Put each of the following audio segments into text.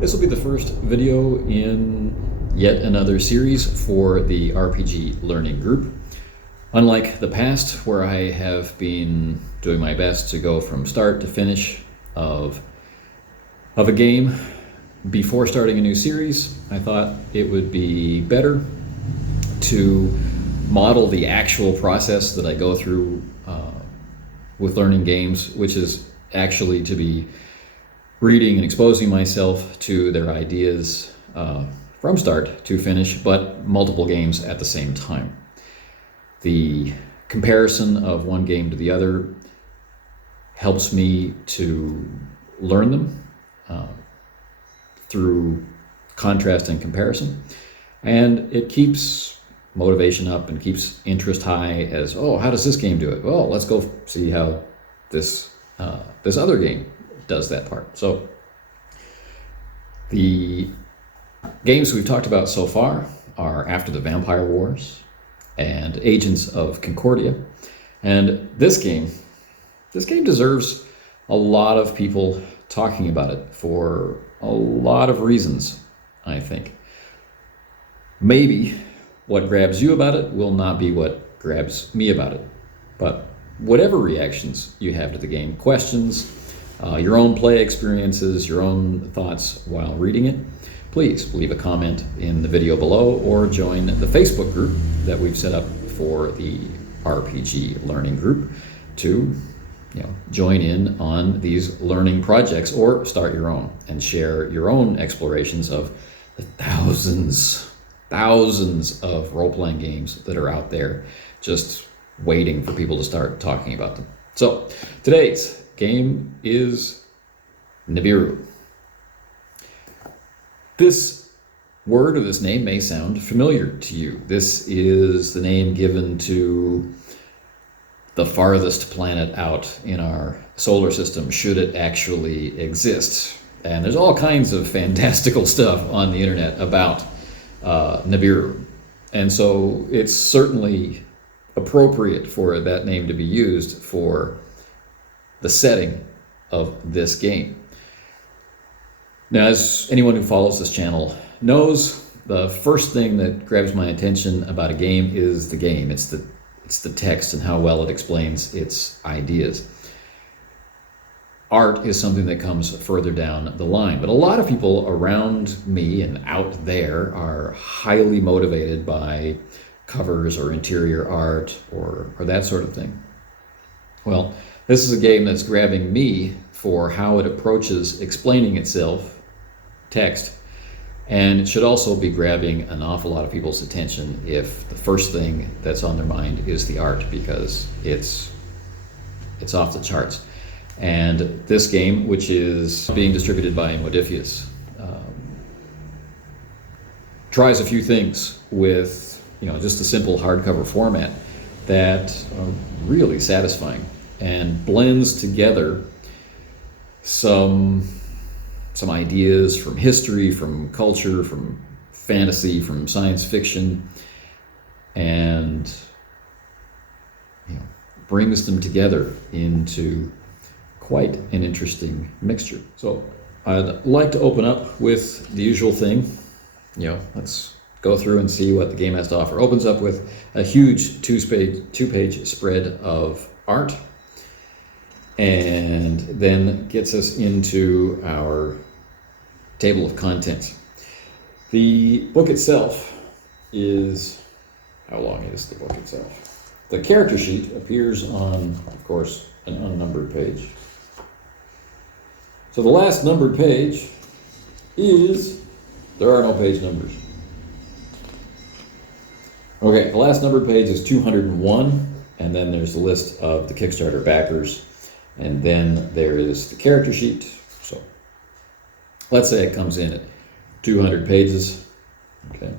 This will be the first video in yet another series for the RPG Learning Group. Unlike the past, where I have been doing my best to go from start to finish of a game before starting a new series, I thought it would be better to model the actual process that I go through with learning games, which is actually to be reading and exposing myself to their ideas from start to finish, but multiple games at the same time. The comparison of one game to the other helps me to learn them through contrast and comparison, and it keeps motivation up and keeps interest high as, oh, how does this game do it? Well, let's go see how this other game does that part. So the games we've talked about so far are After the Vampire Wars and Agents of Concordia. And this game deserves a lot of people talking about it for a lot of reasons, I think. Maybe what grabs you about it will not be what grabs me about it. But whatever reactions you have to the game, questions, your own play experiences, your own thoughts while reading it, please leave a comment in the video below or join the Facebook group that we've set up for the RPG Learning Group to join in on these learning projects, or start your own and share your own explorations of the thousands of role-playing games that are out there just waiting for people to start talking about them. So today's game is Nibiru. This word or this name may sound familiar to you. This is the name given to the farthest planet out in our solar system, should it actually exist. And there's all kinds of fantastical stuff on the internet about Nibiru. And so it's certainly appropriate for that name to be used for the setting of this game. Now, as anyone who follows this channel knows, the first thing that grabs my attention about a game is the game. It's the text and how well it explains its ideas. Art is something that comes further down the line, but a lot of people around me and out there are highly motivated by covers or interior art or that sort of thing. Well, this is a game that's grabbing me for how it approaches explaining itself, text, and it should also be grabbing an awful lot of people's attention if the first thing that's on their mind is the art, because it's off the charts. And this game, which is being distributed by Modiphius, tries a few things with just a simple hardcover format that are really satisfying and blends together some ideas from history, from culture, from fantasy, from science fiction, and brings them together into quite an interesting mixture. So I'd like to open up with the usual thing. Let's go through and see what the game has to offer. Opens up with a huge two-page spread of art, and then gets us into our table of contents. The book itself is, how long is the book itself? The character sheet appears on, of course, an unnumbered page. So the last numbered page there are no page numbers. Okay, the last numbered page is 201, and then there's the list of the Kickstarter backers, and then there is the character sheet. So let's say it comes in at 200 pages, okay,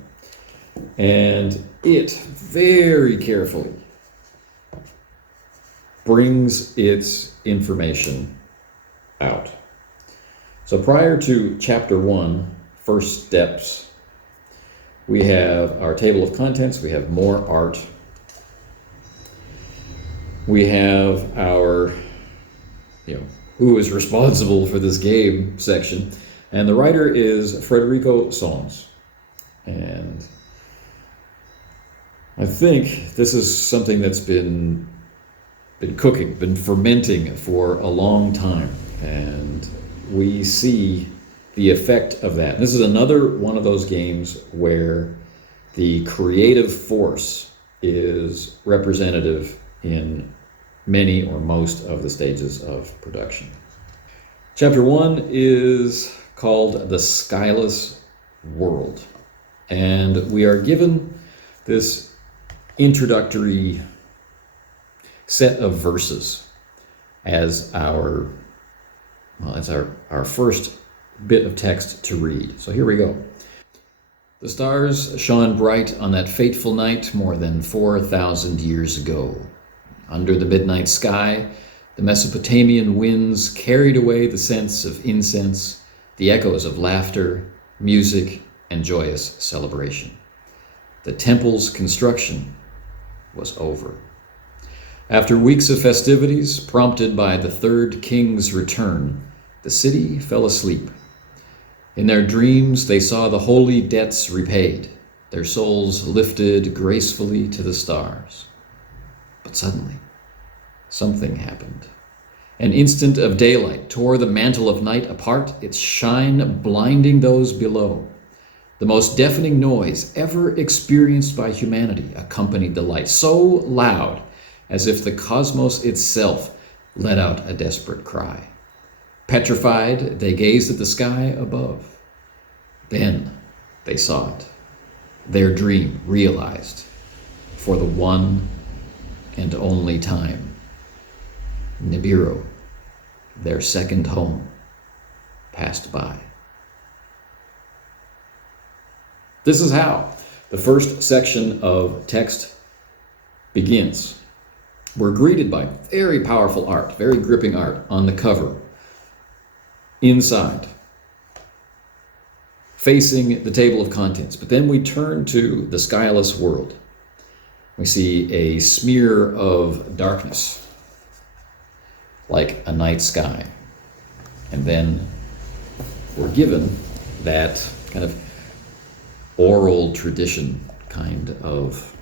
and it very carefully brings its information out. So prior to Chapter 1, First Steps, we have our table of contents, we have more art, we have our, who is responsible for this game section, And the writer is Federico Solms. And I think this is something that's been cooking, been fermenting for a long time. And we see the effect of that. And this is another one of those games where the creative force is representative in many or most of the stages of production. Chapter 1 is called The Skyless World. And we are given this introductory set of verses as our first bit of text to read. So here we go. The stars shone bright on that fateful night more than 4,000 years ago. Under the midnight sky, the Mesopotamian winds carried away the scents of incense, the echoes of laughter, music, and joyous celebration. The temple's construction was over. After weeks of festivities, prompted by the third king's return, the city fell asleep. In their dreams, they saw the holy debts repaid, their souls lifted gracefully to the stars. But suddenly, something happened. An instant of daylight tore the mantle of night apart, its shine blinding those below. The most deafening noise ever experienced by humanity accompanied the light, so loud as if the cosmos itself let out a desperate cry. Petrified, they gazed at the sky above. Then they saw it. Their dream realized for the one and only time. Nibiru, their second home, passed by. This is how the first section of text begins. We're greeted by very powerful art, very gripping art on the cover. Inside, facing the table of contents. But then we turn to the skyless world. We see a smear of darkness, like a night sky. And then we're given that kind of oral tradition kind of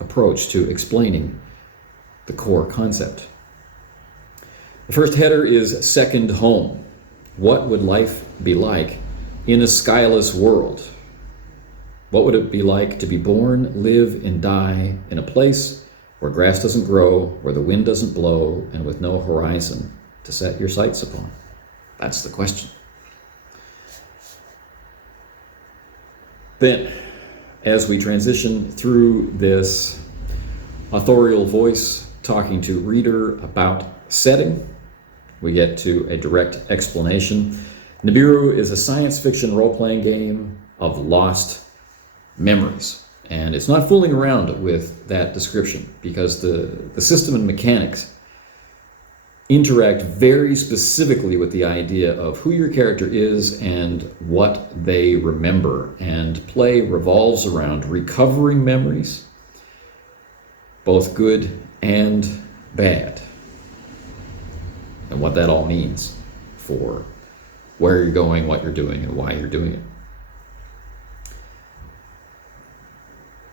approach to explaining the core concept. The first header is second home. What would life be like in a skyless world? What would it be like to be born, live, and die in a place where grass doesn't grow, where the wind doesn't blow, and with no horizon to set your sights upon? That's the question. Then, as we transition through this authorial voice talking to reader about setting, we get to a direct explanation. Nibiru is a science fiction role-playing game of lost memories. And it's not fooling around with that description because the system and mechanics interact very specifically with the idea of who your character is and what they remember. And play revolves around recovering memories, both good and bad, and what that all means for where you're going, what you're doing, and why you're doing it.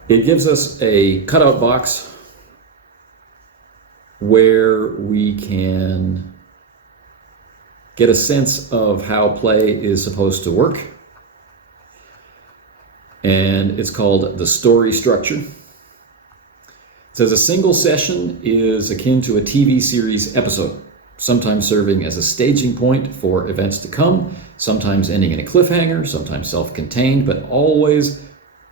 It gives us a cutout box where we can get a sense of how play is supposed to work. And it's called the story structure. It says a single session is akin to a TV series episode, sometimes serving as a staging point for events to come, sometimes ending in a cliffhanger, sometimes self-contained, but always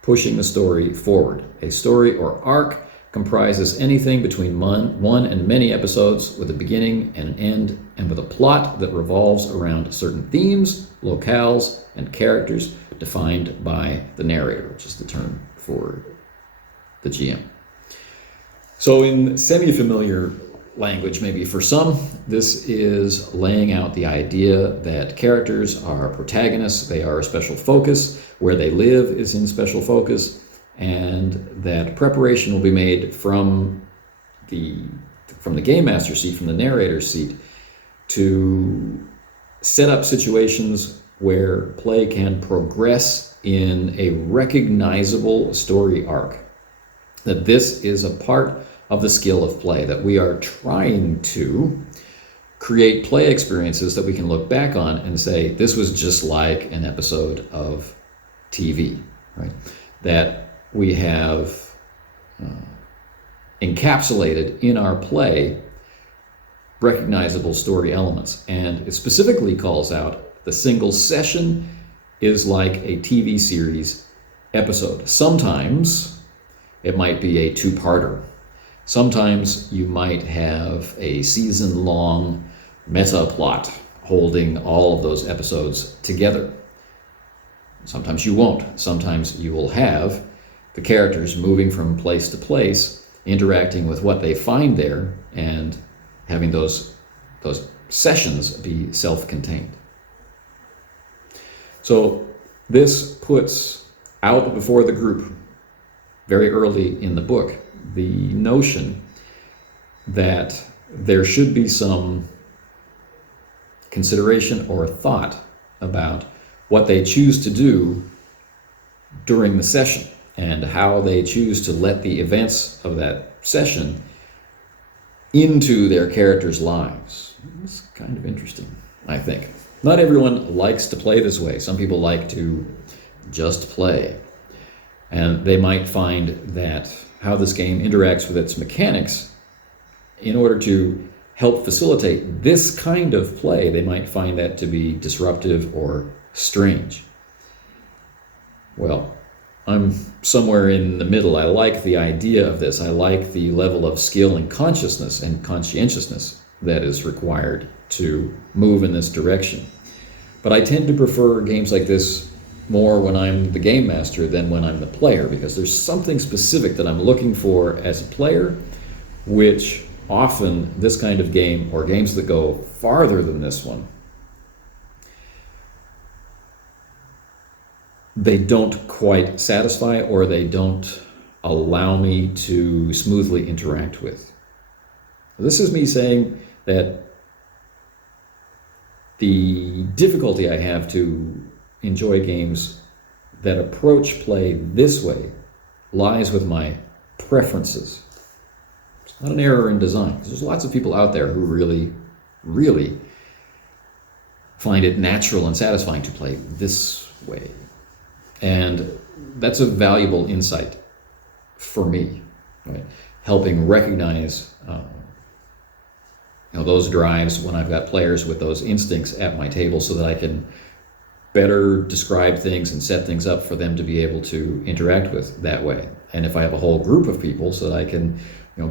pushing the story forward. A story or arc comprises anything between one and many episodes with a beginning and an end, and with a plot that revolves around certain themes, locales, and characters defined by the narrator, which is the term for the GM. So in semi-familiar language, maybe for some, this is laying out the idea that characters are protagonists, they are a special focus, where they live is in special focus, and that preparation will be made from the game master seat, from the narrator's seat, to set up situations where play can progress in a recognizable story arc. That this is a part of the skill of play, that we are trying to create play experiences that we can look back on and say, this was just like an episode of TV, right? That we have encapsulated in our play recognizable story elements. And it specifically calls out the single session is like a TV series episode. Sometimes it might be a two-parter. Sometimes you might have a season-long meta plot holding all of those episodes together. Sometimes you won't. Sometimes you will have the characters moving from place to place, interacting with what they find there, and having those sessions be self-contained. So this puts out before the group, very early in the book, the notion that there should be some consideration or thought about what they choose to do during the session and how they choose to let the events of that session into their characters' lives. It's kind of interesting, I think. Not everyone likes to play this way. Some people like to just play. And they might find that how this game interacts with its mechanics, in order to help facilitate this kind of play, they might find that to be disruptive or strange. Well, I'm somewhere in the middle. I like the idea of this. I like the level of skill and consciousness and conscientiousness that is required to move in this direction. But I tend to prefer games like this more when I'm the game master than when I'm the player, because there's something specific that I'm looking for as a player, which often this kind of game, or games that go farther than this one, they don't quite satisfy, or they don't allow me to smoothly interact with. This is me saying that the difficulty I have to enjoy games that approach play this way lies with my preferences. It's not an error in design. There's lots of people out there who really, really find it natural and satisfying to play this way. And that's a valuable insight for me, right? Helping recognize those drives when I've got players with those instincts at my table, so that I can better describe things and set things up for them to be able to interact with that way. And if I have a whole group of people, so that I can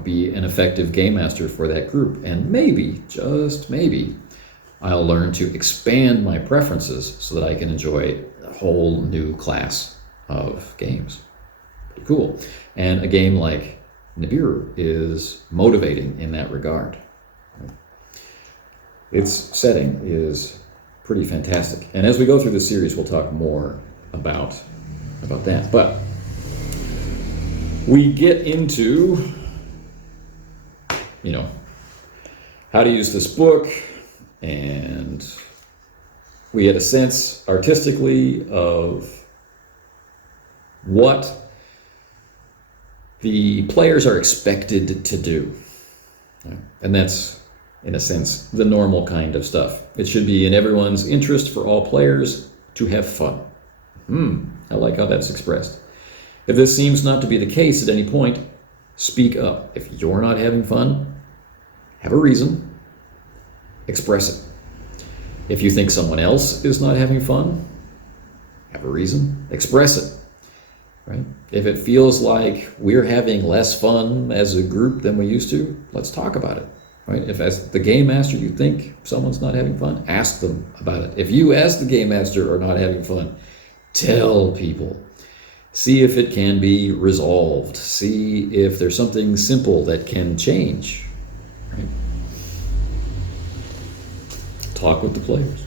be an effective game master for that group. And maybe, just maybe, I'll learn to expand my preferences so that I can enjoy a whole new class of games. Pretty cool. And a game like Nibiru is motivating in that regard. Its setting is pretty fantastic. And as we go through the series, we'll talk more about that. But we get into, how to use this book, and we get a sense artistically of what the players are expected to do. And that's, in a sense, the normal kind of stuff. It should be in everyone's interest for all players to have fun. I like how that's expressed. If this seems not to be the case at any point, speak up. If you're not having fun, have a reason, express it. If you think someone else is not having fun, have a reason, express it. Right? If it feels like we're having less fun as a group than we used to, let's talk about it. Right? If as the game master you think someone's not having fun, ask them about it. If you as the game master are not having fun, tell people. See if it can be resolved. See if there's something simple that can change. Right? Talk with the players.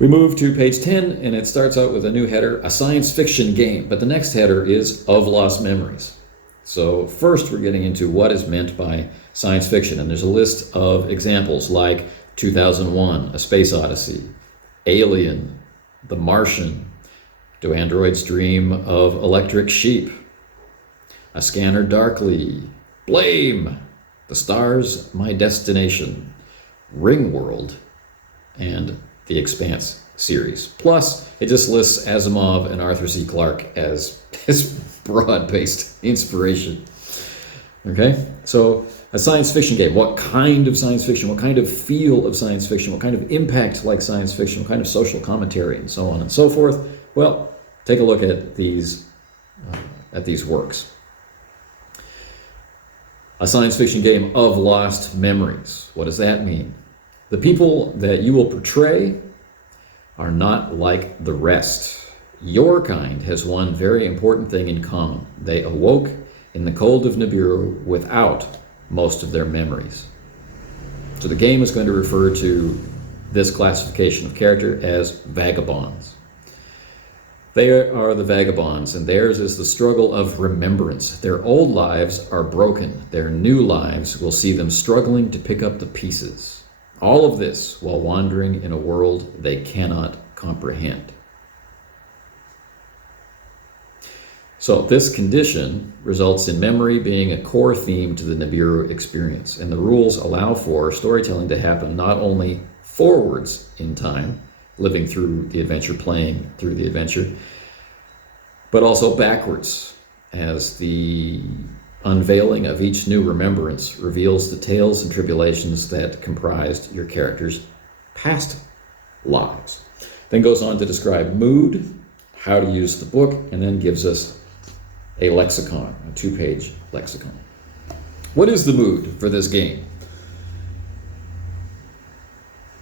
We move to page 10, and it starts out with a new header, a science fiction game. But the next header is of lost memories. So first we're getting into what is meant by science fiction, and there's a list of examples like 2001, A Space Odyssey, Alien, The Martian, Do Androids Dream of Electric Sheep, A Scanner Darkly, Blame, The Stars, My Destination, Ringworld, and The Expanse series. Plus, it just lists Asimov and Arthur C. Clarke as his broad-based inspiration. Okay, so a science fiction game. What kind of science fiction? What kind of feel of science fiction? What kind of impact like science fiction? What kind of social commentary, and so on and so forth? Well, take a look at these works. A science fiction game of lost memories. What does that mean? The people that you will portray are not like the rest. Your kind has one very important thing in common. They awoke in the cold of Nibiru without most of their memories. So the game is going to refer to this classification of character as vagabonds. They are the vagabonds, and theirs is the struggle of remembrance. Their old lives are broken. Their new lives will see them struggling to pick up the pieces. All of this while wandering in a world they cannot comprehend. So this condition results in memory being a core theme to the Nibiru experience, and the rules allow for storytelling to happen not only forwards in time, living through the adventure, playing through the adventure, but also backwards, as the unveiling of each new remembrance reveals the tales and tribulations that comprised your character's past lives. Then goes on to describe mood, how to use the book, and then gives us a lexicon, a 2-page lexicon. What is the mood for this game?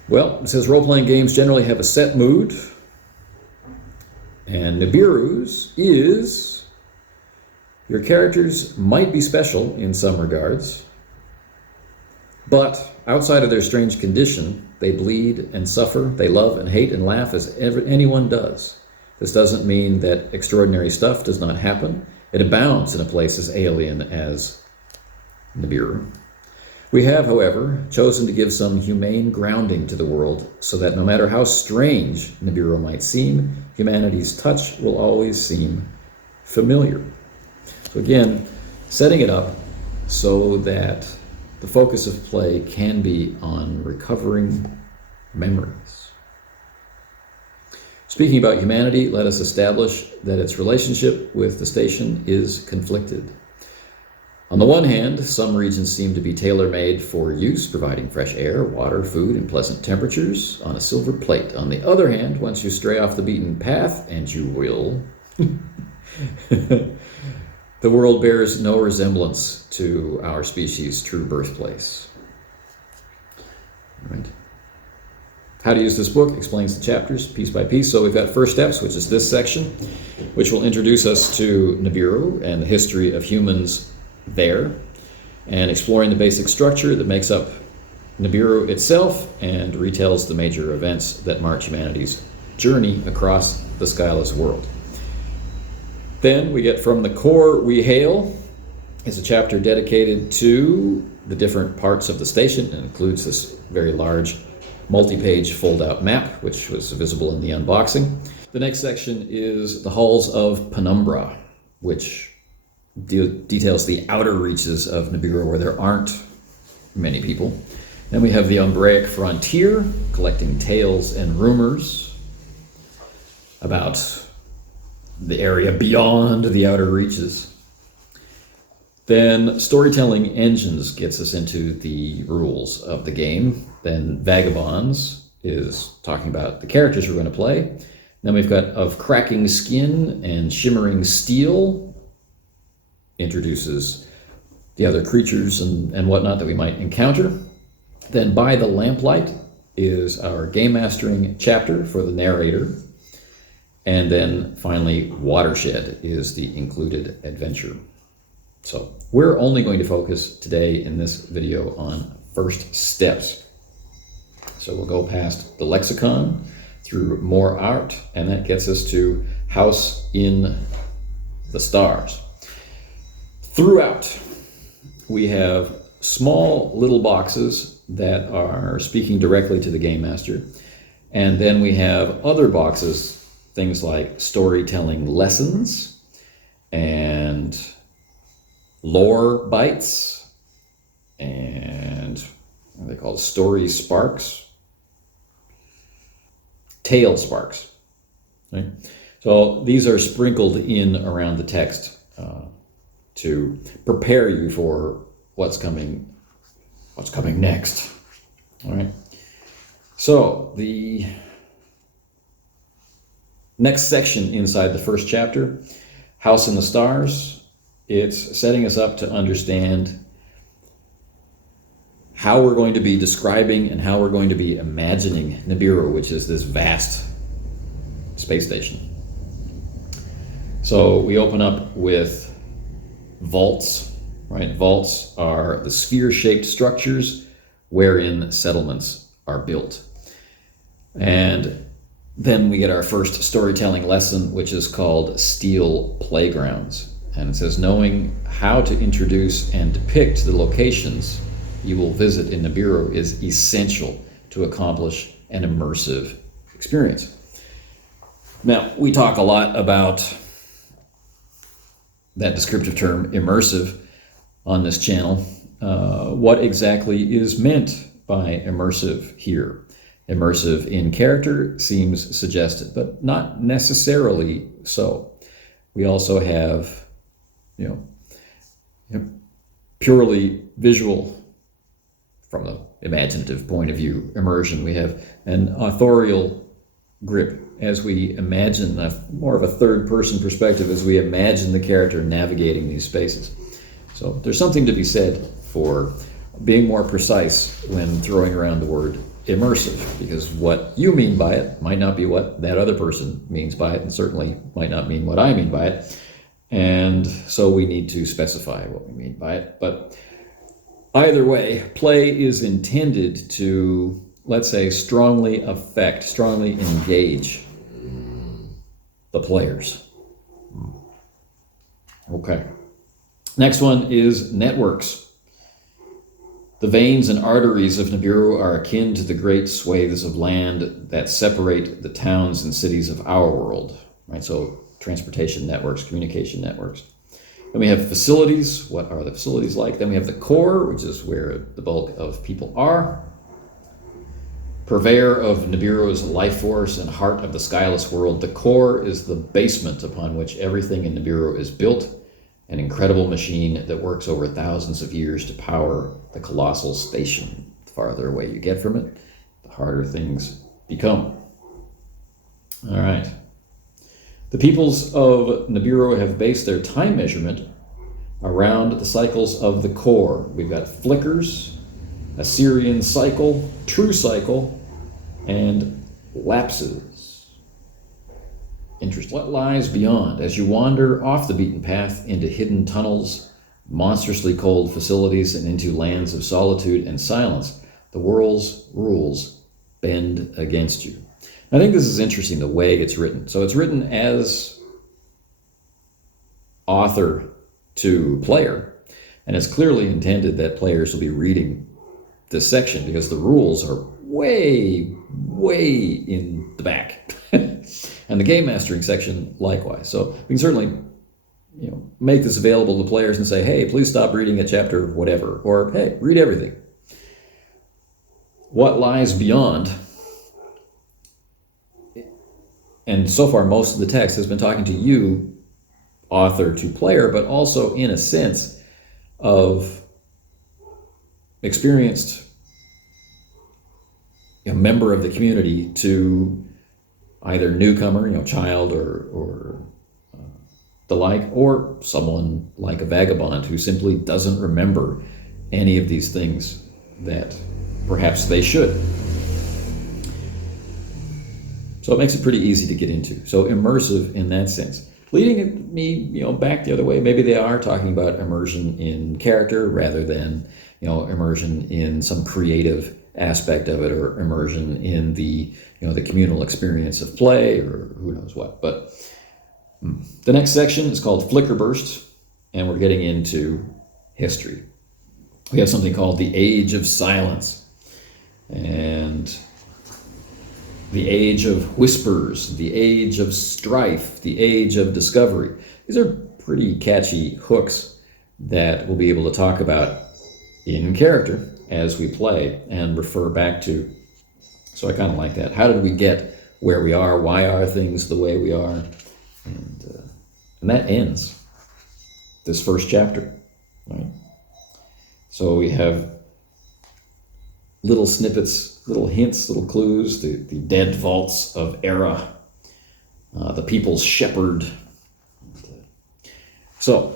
Well, it says role-playing games generally have a set mood, and Nibiru's is your characters might be special in some regards, but outside of their strange condition, they bleed and suffer, they love and hate and laugh as anyone does. This doesn't mean that extraordinary stuff does not happen. It abounds in a place as alien as Nibiru. We have, however, chosen to give some humane grounding to the world so that no matter how strange Nibiru might seem, humanity's touch will always seem familiar. So again, setting it up so that the focus of play can be on recovering memories. Speaking about humanity, let us establish that its relationship with the station is conflicted. On the one hand, some regions seem to be tailor-made for use, providing fresh air, water, food, and pleasant temperatures on a silver plate. On the other hand, once you stray off the beaten path, and you will, the world bears no resemblance to our species' true birthplace. All right. How to use this book explains the chapters piece by piece. So we've got First Steps, which is this section, which will introduce us to Nibiru and the history of humans there, and exploring the basic structure that makes up Nibiru itself and retells the major events that march humanity's journey across the skyless world. Then we get From the Core We Hail is a chapter dedicated to the different parts of the station and includes this very large multi-page fold-out map, which was visible in the unboxing. The next section is the Halls of Penumbra, which details the outer reaches of Nibiru where there aren't many people. Then we have the Umbraic Frontier, collecting tales and rumors about the area beyond the outer reaches. Then Storytelling Engines gets us into the rules of the game. Then Vagabonds is talking about the characters we're going to play. Then we've got Of Cracking Skin and Shimmering Steel, introduces the other creatures and whatnot that we might encounter. Then By the Lamplight is our game mastering chapter for the narrator. And then finally, Watershed is the included adventure. So we're only going to focus today in this video on First Steps. So we'll go past the lexicon through more art, and that gets us to House in the Stars. Throughout, we have small little boxes that are speaking directly to the game master. And then we have other boxes, things like storytelling lessons and lore bites and what are they called? Story sparks, tale sparks. Right? So these are sprinkled in around the text to prepare you for what's coming next. All right. So the next section inside the first chapter, House in the Stars, it's setting us up to understand how we're going to be describing and how we're going to be imagining Nibiru, which is this vast space station. So we open up with vaults, right? Vaults are the sphere-shaped structures wherein settlements are built. And then we get our first storytelling lesson, which is called Steel Playgrounds. And it says, knowing how to introduce and depict the locations you will visit in Nibiru is essential to accomplish an immersive experience. Now, we talk a lot about that descriptive term, immersive, on this channel. What exactly is meant by immersive here? Immersive in character seems suggested, but not necessarily so. We also have, purely visual, from the imaginative point of view, immersion. We have an authorial grip as we imagine more of a third-person perspective as we imagine the character navigating these spaces. So there's something to be said for being more precise when throwing around the word immersive, because what you mean by it might not be what that other person means by it, and certainly might not mean what I mean by it. And so we need to specify what we mean by it. But either way, play is intended to, let's say, strongly engage the players. Okay. Next one is networks. The veins and arteries of Nibiru are akin to the great swathes of land that separate the towns and cities of our world, right? So transportation networks, communication networks. Then we have facilities. What are the facilities like? Then we have the core, which is where the bulk of people are. Purveyor of Nibiru's life force and heart of the skyless world, the core is the basement upon which everything in Nibiru is built, an incredible machine that works over thousands of years to power the colossal station. The farther away you get from it, the harder things become. All right. The peoples of Nibiru have based their time measurement around the cycles of the core. We've got flickers, Assyrian cycle, true cycle, and lapses. Interesting. What lies beyond? As you wander off the beaten path into hidden tunnels, monstrously cold facilities, and into lands of solitude and silence, the world's rules bend against you. I think this is interesting, the way it's written. So it's written as author to player, and it's clearly intended that players will be reading this section because the rules are way in the back. And the game mastering section likewise. So we can certainly make this available to players and say, hey, please stop reading a chapter of whatever, or hey, read everything. What lies beyond? And so far, most of the text has been talking to you, author to player, but also in a sense of experienced member of the community to either newcomer, child or the like, or someone like a vagabond who simply doesn't remember any of these things that perhaps they should. So it makes it pretty easy to get into. So immersive in that sense. Leading me, back the other way. Maybe they are talking about immersion in character rather than, immersion in some creative aspect of it, or immersion in the, the communal experience of play, or who knows what. But the next section is called Flicker Burst, and we're getting into history. We have something called the Age of Silence, and the age of whispers, the age of strife, the age of discovery. These are pretty catchy hooks that we'll be able to talk about in character as we play and refer back to. So I kind of like that. How did we get where we are? Why are things the way we are? And that ends this first chapter, right? So we have little snippets, little hints, little clues, the dead vaults of Era, the people's shepherd. So,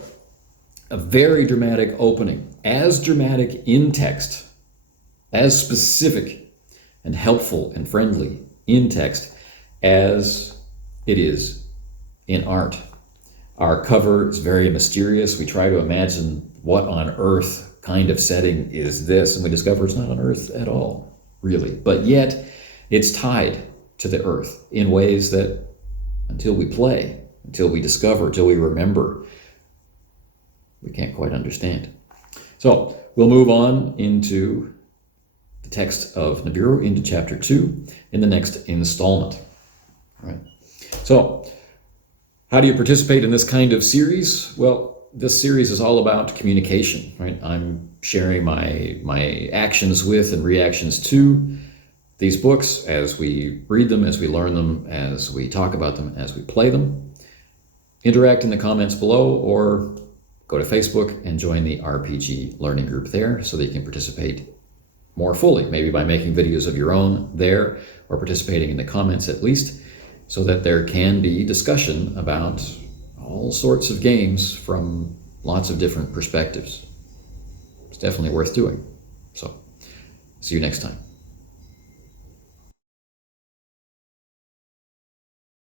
a very dramatic opening, as dramatic in text, as specific and helpful and friendly in text as it is in art. Our cover is very mysterious. We try to imagine what on earth kind of setting is this, and we discover it's not on Earth at all, really. But yet, it's tied to the Earth in ways that, until we play, until we discover, until we remember, we can't quite understand. So, we'll move on into the text of Nibiru, into chapter 2, in the next installment. All right. So, how do you participate in this kind of series? Well, this series is all about communication, right? I'm sharing my actions with and reactions to these books as we read them, as we learn them, as we talk about them, as we play them. Interact in the comments below, or go to Facebook and join the RPG learning group there so that you can participate more fully, maybe by making videos of your own there, or participating in the comments at least, so that there can be discussion about all sorts of games from lots of different perspectives. It's definitely worth doing. So, see you next time.